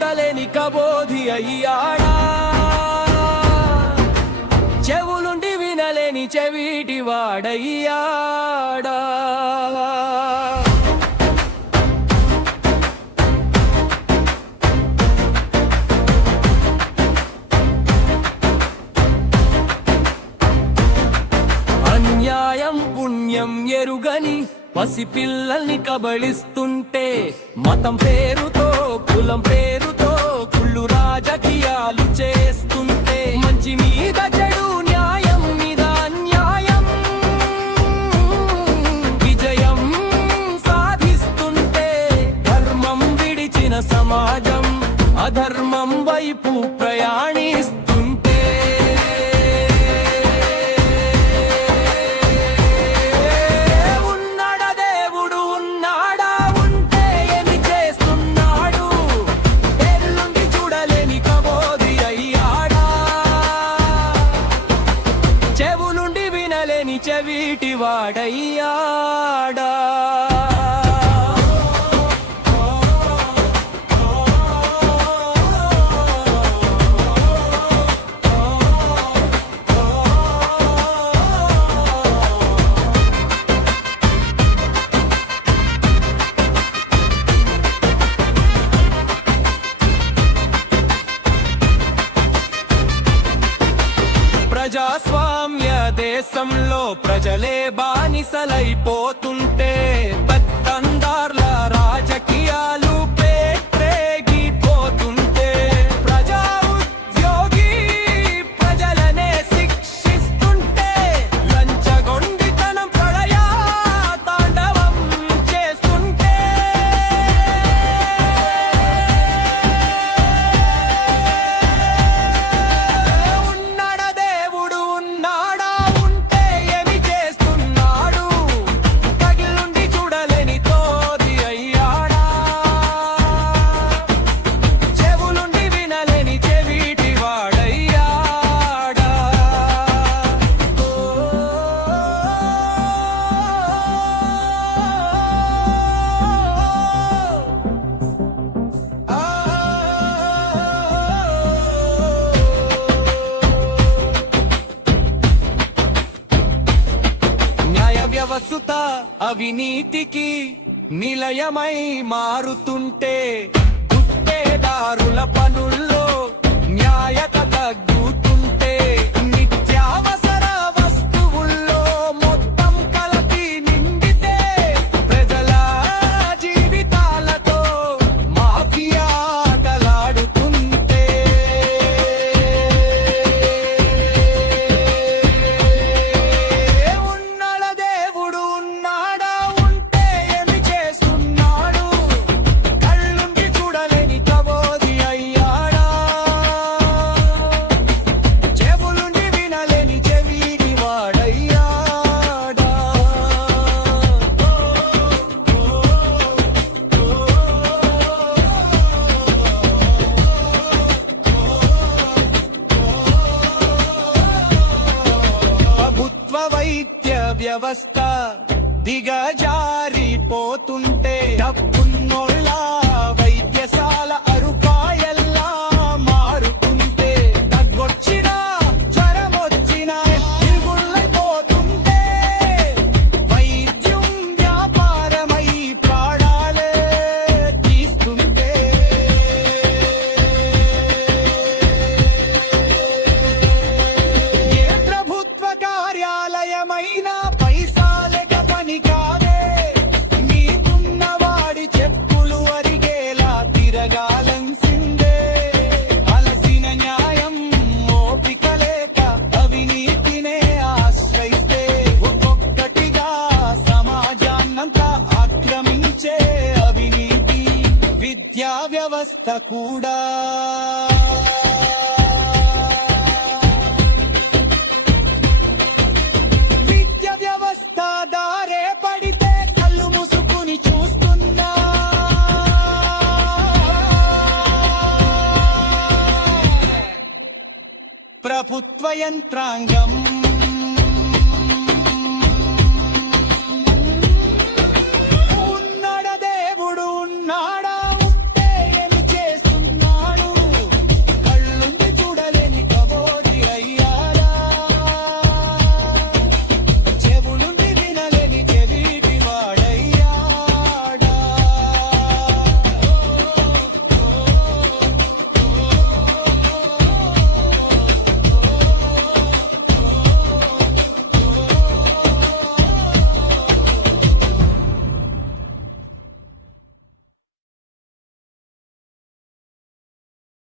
చూడలేని కబోధి అయ్యాడా, చెవులుండి వినలేని చెవిటి వాడయ్యాడా. అన్యాయం పుణ్యం ఎరుగని పసిపిల్లల్ని కబళిస్తుంటే, మతం పేరుతో కులం పేరుతో కుళ్ళు రాజకీయాలు చేస్తుంటే, మంచి మీద చెడు న్యాయం మీద అన్యాయం విజయం సాధిస్తుంటే, ధర్మం విడిచిన సమాజం అధర్మం వైపు ప్రయాణిస్తుంటే, చెవిటి వాడయ్యాడా. ప్రజాస్వామ్య దేశంలో ప్రజలే బానిసలైపోతుంటే, పెత్తందార్ల రాజకీయాలు పేట్రేగిపోతుంటే, ప్రజా ఉద్యోగి ప్రజలనే శిక్షిస్తుంటే, లంచగొండితనం ప్రళయా తాండవం చేస్తుంటే, వ్యవస్థ అవినీతికి నిలయమై మారుతుంటే, గుత్తేదారుల పనుల్లో న్యాయత తగ్గుతుంటే, నిత్యావసర వస్తువుల్లో మొత్తం కలపి నిండితే, ప్రజల జీవితాలతో మాఫియా ఆటలాడుతుంటే, వైద్య వ్యవస్థ దిగజారిపోతుంటే, డబ్బున్నోళ్ళ వైద్యశాల అరుపాయల్లా మారుతుంటే, దగ్గొచ్చినా జ్వరమొచ్చినా తిరుగుళ్ళైపోతుంటే, వైద్యం వ్యాపారమై ప్రాణాలే తీస్తుంటే, ఏ ప్రభుత్వ కార్యాలయమైనా పైసాలెక పని కాదే, నీకున్నవాడి చెప్పులు అరిగేలా తిరగాలంసిందే. అలసిన న్యాయం ఓపిక లేక అవినీతినే ఆశ్రయిస్తే, ఒక్కొక్కటిగా సమాజాన్నంతా ఆక్రమించే అవినీతి విద్యా వ్యవస్థ కూడా. ప్రభుత్వ యంత్రాంగం